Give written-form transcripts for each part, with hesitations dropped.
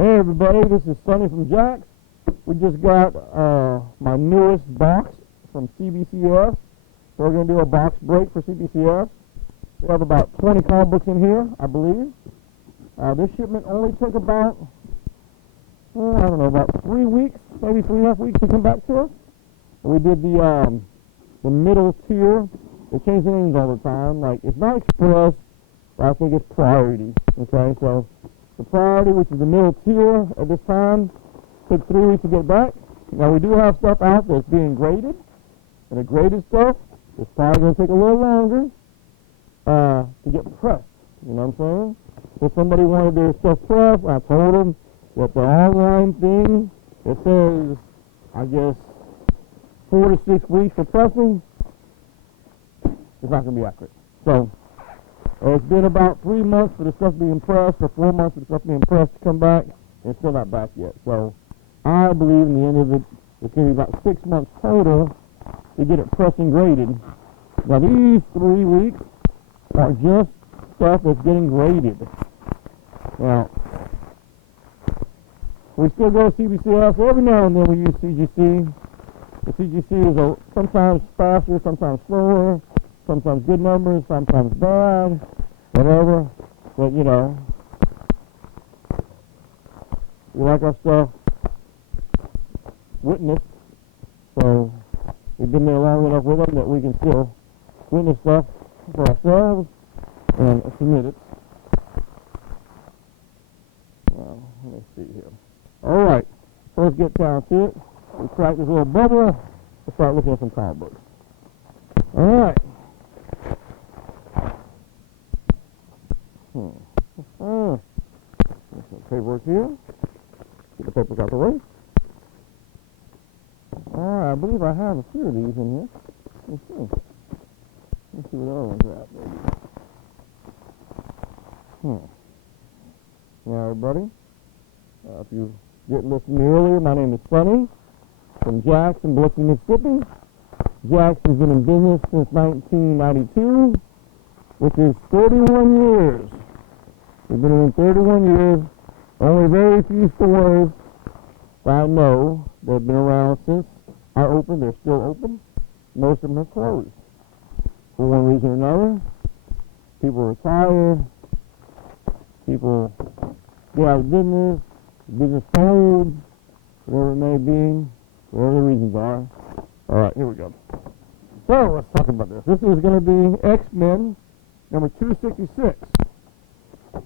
Hey everybody, this is Sonny from Jack's. We just got my newest box from CBCS. So we're going to do a box break for CBCS. We have about 20 comic books in here, I believe. This shipment only took about, I don't know, about 3 weeks, maybe 3.5 weeks to come back to us. We did the middle tier. They change the names all the time. Like, it's not express, but I think it's priority. Okay, so the priority, which is the middle tier at this time, took 3 weeks to get back. Now, we do have stuff out that's being graded. And the graded stuff is probably going to take a little longer to get pressed. You know what I'm saying? If somebody wanted their stuff pressed, I told them that the online thing, it says, I guess, 4 to 6 weeks for pressing. It's not going to be accurate. So, it's been about 3 months for the stuff being pressed, or 4 months for the stuff being pressed to come back, and it's still not back yet. So, I believe in the end of it, it's going to be about 6 months total to get it pressed and graded. Now, these 3 weeks are just stuff that's getting graded. Now, we still go to CBCS. Every now and then we use CGC. The CGC is sometimes faster, sometimes slower, sometimes good numbers, sometimes bad, whatever. But, you know, we like our stuff witnessed. So, we've been there long enough with them that we can still witness stuff for ourselves and submit it. Well, let me see here. Alright, so let's get down to it. We crack this little bubble. Let's start looking at some comic books. Alright. There's some paperwork here. Get the papers out the way. Alright, I believe I have a few of these in here. Let's see. Let's see what the other ones are at, maybe. Now, everybody, if you didn't listen to me earlier, my name is Sonny from Jack's in Biloxi, Mississippi. Jack's has been in business since 1992, which is 31 years. We've been in 31 years. Only very few stores that I know that have been around since I opened. They're still open. Most of them are closed for one reason or another. People retire. People get out of business. Business folds. Whatever it may be. Whatever the reasons are. Alright, here we go. So, let's talk about this. This is going to be X-Men number 266.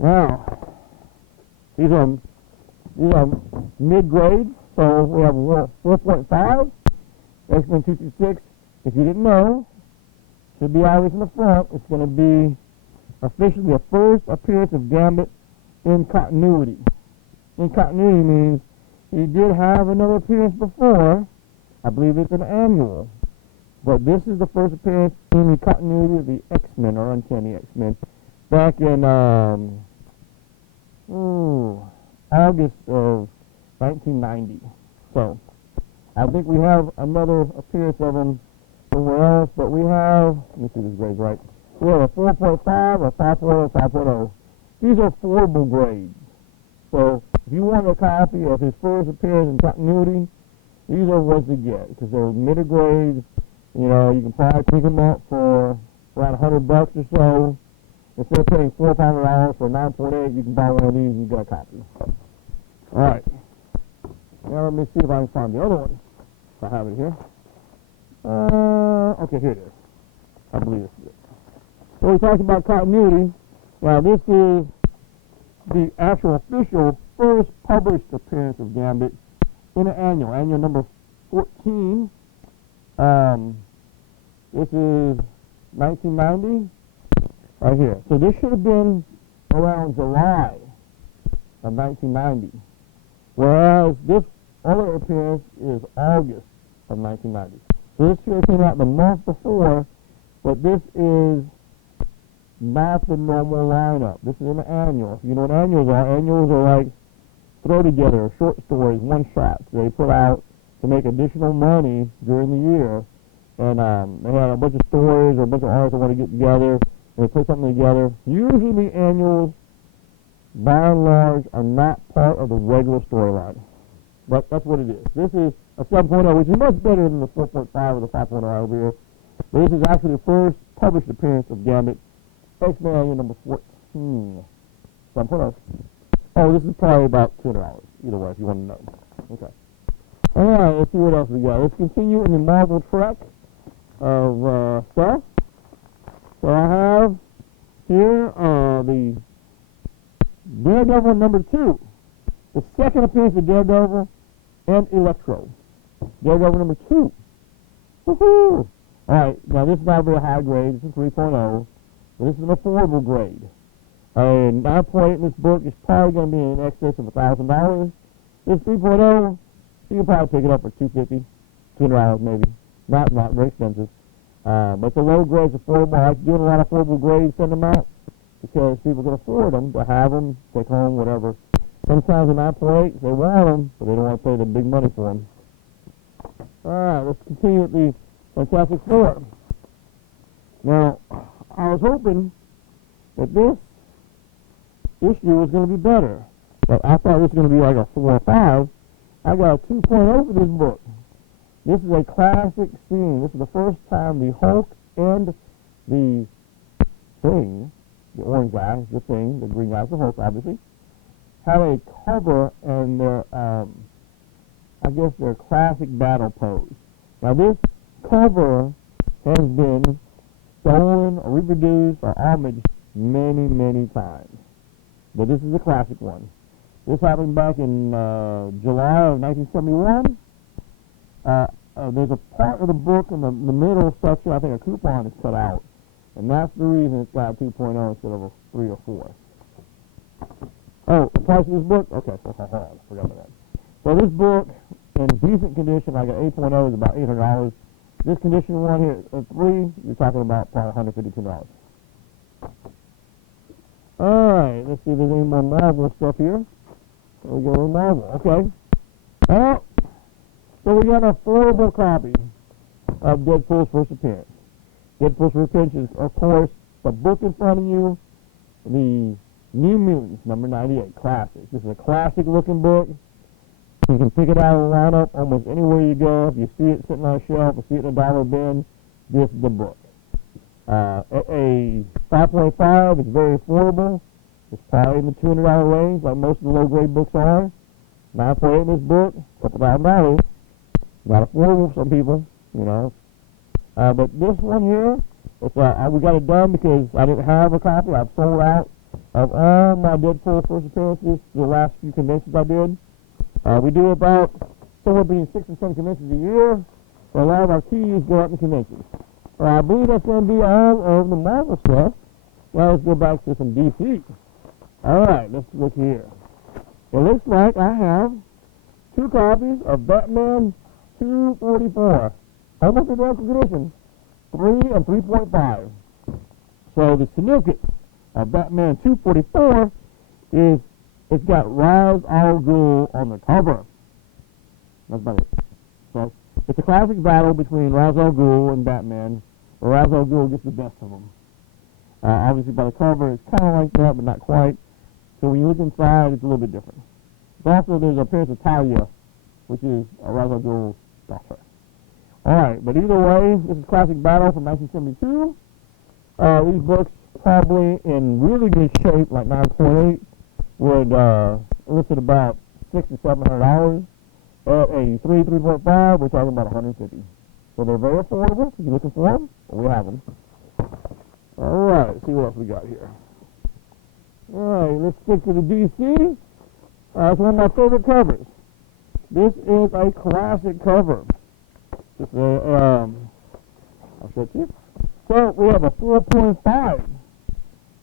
Now, these are mid-grade, so we have 4.5. X-Men 266, if you didn't know, should be obvious in the front. It's going to be officially the first appearance of Gambit in continuity. In continuity means he did have another appearance before. I believe it's an annual. But this is the first appearance in the continuity of the X-Men, or Uncanny X-Men, back in August of 1990. So, I think we have another appearance of him somewhere else, but we have, let me see if this grade's right. We have a 4.5, a 5.0, 5.0. These are affordable grades. So, if you want a copy of his first appearance in continuity, these are ones to get, because they're middle grades. You know, you can probably pick them up for around $100 or so. Instead of paying $400 for 9.8, you can buy one of these and you get a copy. Alright. Now let me see if I can find the other one. If I have it here. Okay, here it is. I believe this is it. So we talked about continuity. Now this is the actual official first published appearance of Gambit in an annual number 14. This is 1990. Right here. So this should have been around July of 1990. Whereas this other appearance is August of 1990. So this here came out the month before, but this is not the normal lineup. This is an annual. You know what annuals are? Annuals are like throw together short stories, one shots they put out to make additional money during the year. And they had a bunch of stories or a bunch of artists that want to get together. They put something together. Usually the annuals by and large, are not part of the regular storyline. But that's what it is. This is a 7.0, which is much better than the 4.5 or the 5.0 over here. But this is actually the first published appearance of Gambit. X-Men Alien number 14. 7.0. Oh, this is probably about $200. Either way, if you want to know. Okay. All right, let's see what else we got. Let's continue in the Marvel track of stuff. So I have here the Daredevil number 2. The second appearance of Daredevil and Electro. Daredevil number 2. Woohoo! Alright, now this is not a very high grade. This is 3.0. But this is an affordable grade. A 9.8 in this book is probably going to be in excess of $1,000. This 3.0, you can probably pick it up for $250, $200 maybe. Not very expensive. But the low grades affordable. I like doing a lot of affordable grades, send them out, because people can afford them to have them, take home, whatever. Sometimes a 9.8, they want them, but they don't want to pay the big money for them. Alright, let's continue with the Fantastic Four. Now, I was hoping that this issue was going to be better. But I thought it was going to be like a 4 or 5. I got a 2.0 for this book. This is a classic scene. This is the first time the Hulk and the Thing, the orange guy, the Thing, the green guy, the Hulk, obviously, have a cover and their, I guess, their classic battle pose. Now, this cover has been stolen or reproduced or homaged many, many times. But this is a classic one. This happened back in July of 1971. There's a part of the book in the middle section, I think a coupon is cut out. And that's the reason it's got a 2.0 instead of a 3 or 4. Oh, the price of this book? Okay, hold on, I forgot about that. So this book, in decent condition, like an 8.0, is about $800. This condition one here, a 3, you're talking about probably $152. Alright, let's see if there's any more Marvel stuff here. There we go with Marvel, okay. So we got an affordable copy of Deadpool's first appearance. Deadpool's first appearance is, of course, the book in front of you, the New Mutants, number 98, classic. This is a classic-looking book. You can pick it out of the lineup almost anywhere you go. If you see it sitting on a shelf or see it in a dollar bin, this is the book. A 5.5 is very affordable. It's probably in the $200 range, like most of the low-grade books are. 9.8 in this book, a couple $1,000. Not affordable for some people, you know. But this one here, it's, we got it done because I didn't have a copy. I've sold out of all my Deadpool first appearances the last few conventions I did. We do about somewhere between 6 and 7 conventions a year. So a lot of our keys go out in conventions. I believe that's going to be all of the Marvel stuff. Now let's go back to some DC. Alright, let's look here. It looks like I have 2 copies of Batman 244. Almost identical condition. 3 and 3.5. So the significance of Batman 244 is it's got Ra's al Ghul on the cover. That's about it. So it's a classic battle between Ra's al Ghul and Batman, where Ra's al Ghul gets the best of them. Obviously by the cover it's kind of like that, but not quite. So when you look inside, it's a little bit different. But also there's an appearance of Talia, which is Ra's al Ghul's daughter. Alright, but either way, this is classic battle from 1972. These books probably in really good shape, like 9.8, would list at about $600 to $700. At a 3.5, we're talking about $150. So they're very affordable. If you're looking for them, we have them. Alright, let's see what else we got here. Alright, let's stick to the DC. It's one of my favorite covers. This is a classic cover. It's a, I'll show it to you. So we have a 4.5.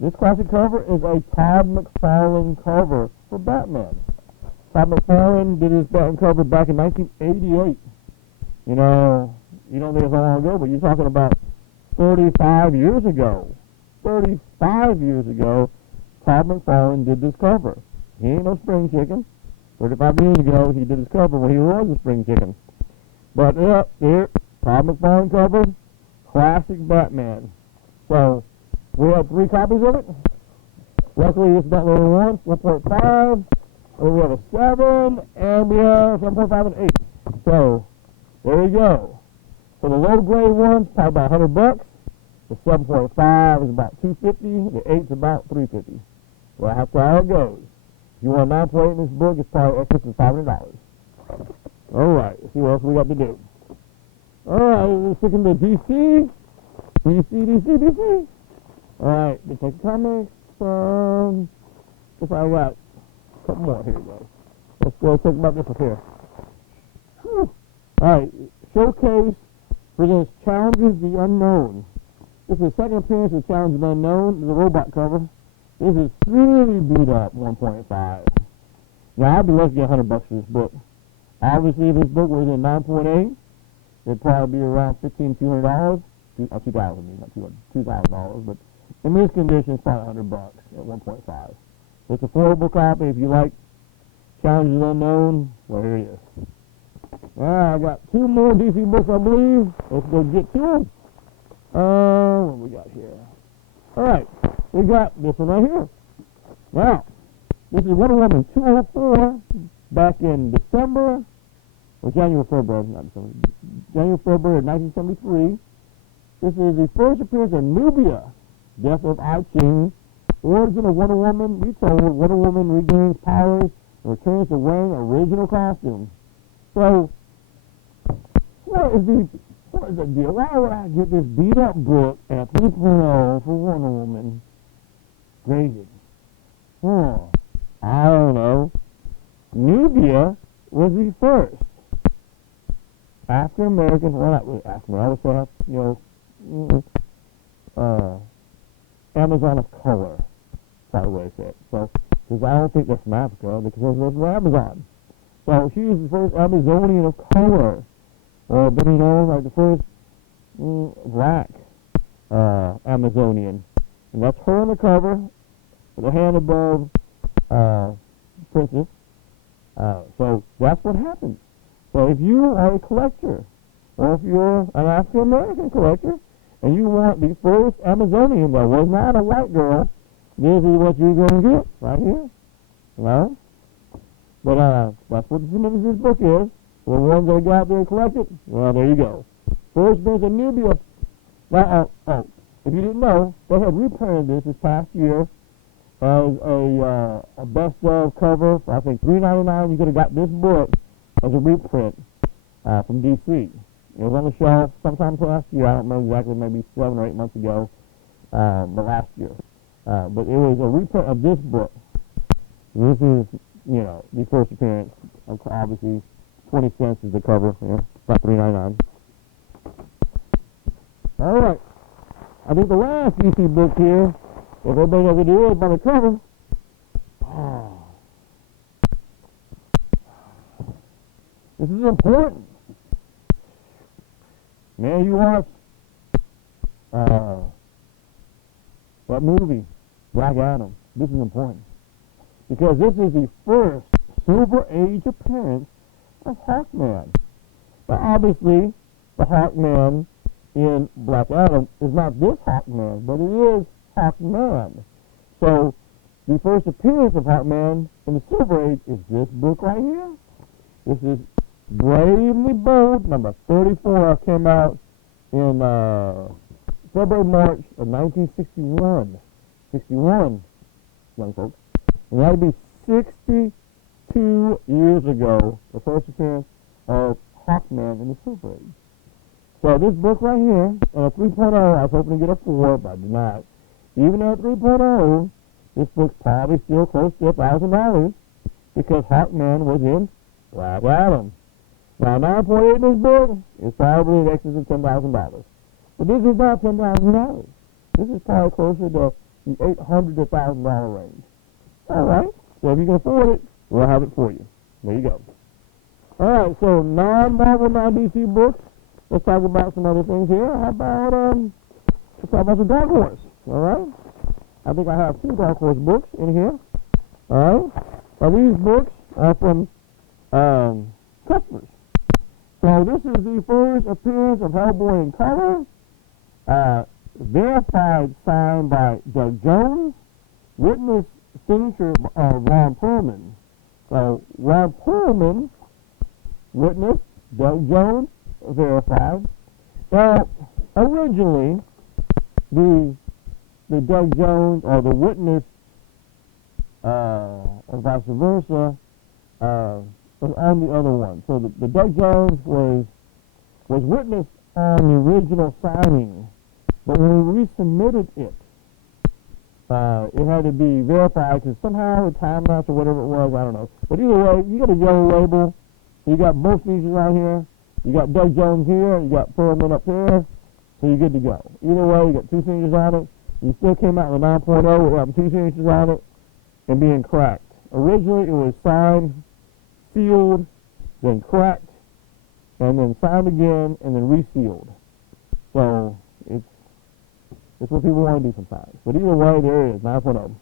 This classic cover is a Todd McFarlane cover for Batman. Todd McFarlane did his Batman cover back in 1988. You don't think it's that long ago, but you're talking about 35 years ago. 35 years ago, Todd McFarlane did this cover. He ain't no spring chicken. 35 years ago, he did his cover when he was a spring chicken. But here, Todd McFarlane cover, classic Batman. So we have 3 copies of it. Luckily, this is not only one, 1.5. And we have a 7, and we have 7.5 and 8. So, there you go. So the low grade one's probably about $100. The 7.5 is about $250. The 8's about $350. Well, that's how it goes. If you want a 9.8 in this book, it's probably excess of $500. All right, let's see what else we got to do. All right, we're sticking to DC. DC. All right, let's take comics from. If I got a couple more, here we go. Let's go talk about this one here. Whew. All right, Showcase presents Challenges the Unknown. This is the second appearance of Challenges the Unknown, the robot cover. This is really beat up, 1.5. Now, I'd be lucky to get $100 for this book. Obviously, if this book was in 9.8, it'd probably be around $1,200. $2,000, but in this condition, it's probably $100 at 1.5. It's a affordable copy. If you like Challenges Unknown, well, here it is. All right, I got 2 more DC books, I believe. Let's go get to them. What we got here? All right, we got this one right here. Now, this is Wonder Woman 204 back in December, or January, February, not December, January, February of 1973. This is the first appearance of Nubia, Death of I Ching, origin of Wonder Woman retold. Wonder Woman regains powers and returns to wearing original costume. So, what is the deal? Why would I get this beat up book at 3.0 for Wonder Woman graded? I don't know. Nubia was the first African American, well, not really African, I would say, Amazon of color. That's the way I say it. So, because I don't think they're from Africa, because they're from Amazon. So, she is the first Amazonian of color, or better known like the first black Amazonian. And that's her on the cover, with a hand above Princess. So, that's what happens. So, if you are a collector, or if you're an African American collector, and you want the first Amazonian that was not a white girl, this is what you're going to get right here. Well, but that's what this book is. For the ones that got there and collected, well, there you go. First Prince of Nubia. Now, if you didn't know, they had reprinted this past year as a best of cover for, I think, $3.99. You could have got this book as a reprint from DC. It was on the shelf sometime last year. I don't remember exactly, maybe 7 or 8 months ago, but last year. But it was a reprint of this book. This is, the first appearance. Obviously, 20 cents is the cover. About $3.99. All right. I think the last DC book here, if everybody knows what it is by the cover. This is important. Man, you watch that movie, Black Adam. This is important. Because this is the first Silver Age appearance of Hawkman. But obviously, the Hawkman in Black Adam is not this Hawkman, but it is Hawkman. So, the first appearance of Hawkman in the Silver Age is this book right here. This is Bravely Bold, number 34, came out in February, March of 1961. 61, young folks. And that would be 62 years ago, the first appearance of Hawkman in the Silver Age. So this book right here, on a 3.0, I was hoping to get a 4, but I did not. Even at 3.0, this book's probably still close to $1,000 because Hawkman was in Black Adam. Now, 9.8 in this book is probably in excess of $10,000. But this is not $10,000. This is probably closer to the $800 to $1,000 range. All right. So if you can afford it, we'll have it for you. There you go. All right. So non-Marvel, non-DC books. Let's talk about some other things here. How about let's talk about some Dark Horse. All right. I think I have 2 Dark Horse books in here. All right. Now these books are from customers. So this is the first appearance of Hellboy in color, verified, signed by Doug Jones. witness signature of Ron Perlman. So Ron Perlman, witness, Doug Jones, verified. Now, originally, the Doug Jones or the witness, or vice versa, was on the other one. So the Doug Jones was witnessed on the original signing, but when we resubmitted it, it had to be verified because somehow the time lapse or whatever it was, I don't know. But either way, you got a yellow label. So you got both features on here. You got Doug Jones here. You got Perlman up there. So you're good to go. Either way, you got two signatures on it. You still came out with 9.0 with having two signatures on it and being cracked. Originally, it was signed, sealed, then cracked, and then signed again, and then resealed. So it's what people want to do sometimes. But either way, there it is, 9.0.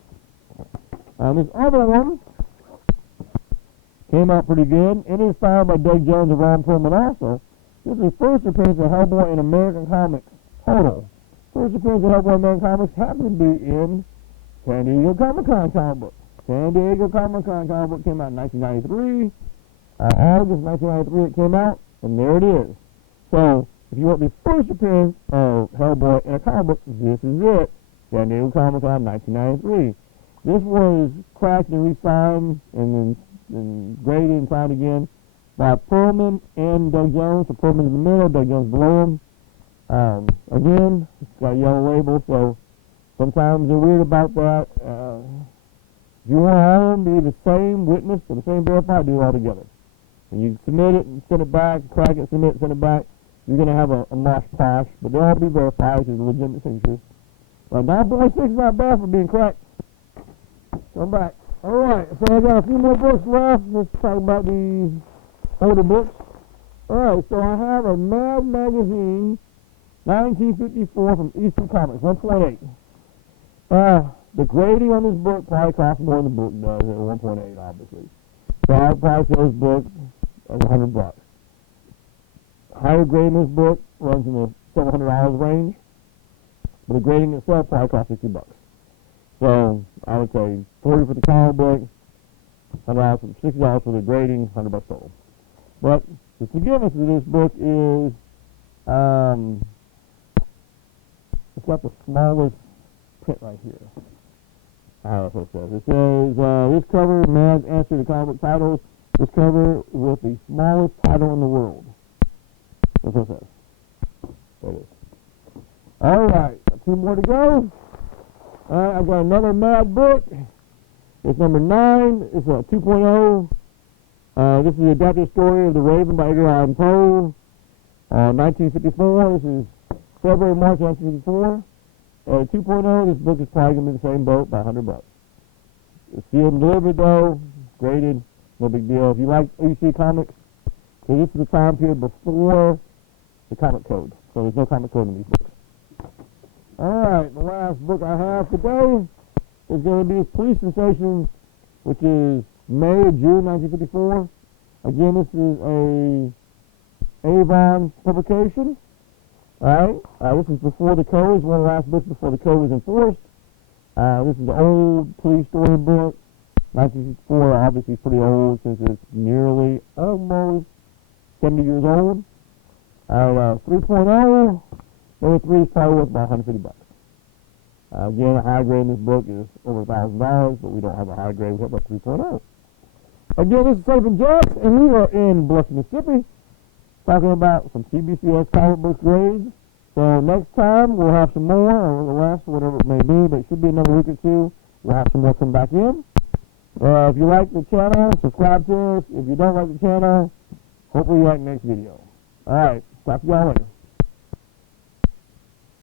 This other one came out pretty good. It is signed by Doug Jones and Ron Perlman also. This is the first appearance of Hellboy in American Comics total. First appearance of Hellboy in American Comics happened to be in San Diego Comic-Con comic book. San Diego Comic-Con comic book came out in 1993. August 1993 it came out, and there it is. So, if you want the first appearance of Hellboy in a comic book, this is it. San Diego Comic-Con 1993. This was cracked and re-signed and then graded and signed again by Perlman and Doug Jones. So Perlman in the middle, Doug Jones below him. Again, it's got a yellow label, so sometimes they're weird about that. If you want all of them to be the same witness or the same verified, do it all together. When you submit it and send it back, crack it, submit it, send it back, you're going to have a mosh posh, but they all have to be verified because they're legitimate signatures. But 9.6 is not bad for being cracked. Come back. Alright, so I got a few more books left. Let's talk about these older books. Alright, so I have a Mad Magazine 1954 from Eastern Comics, 1.8. The grading on this book probably costs more than the book does at 1.8, obviously. So I'd probably sell this book at $100. Higher grading this book runs in the $700 range, but the grading itself probably costs $60. So I would say $40 for the comic book, $100 for $60 for the grading, $100 total. But the significance of this book is it's got the smallest print right here. That's what it says. It says, this cover, Mad's answer to comic book titles, this cover with the smallest title in the world. That's what it says. There it is. Alright, two more to go. Alright, I've got another Mad book. It's number 9. It's a 2.0. This is the adapted story of The Raven by Edgar Allan Poe. 1954. This is February, March 1954. 2.0, this book is probably going to be the same boat by $100. It's sealed and delivered though, graded, no big deal. If you like EC Comics, so this is the time period before the comic code. So there's no comic code in these books. Alright, the last book I have today is going to be Police Sensations, which is May or June 1954. Again, this is a Avon publication. Alright, this is before the code. It's one of the last books before the code was enforced. This is the old police story book. 1964, obviously pretty old since it's nearly almost 70 years old. 3.0, number 3 is probably worth about $150. Again, a high grade in this book is over $1,000, but we don't have a high grade. We have a 3.0. Again, this is Sonny Barker, and we are in Biloxi, Mississippi, talking about some CBCS comic book grades. So next time we'll have some more, or the last, whatever it may be, but it should be another week or two. We'll have some more come back in. If you like the channel, subscribe to us. If you don't like the channel, hopefully you like the next video. Alright, talk to y'all later.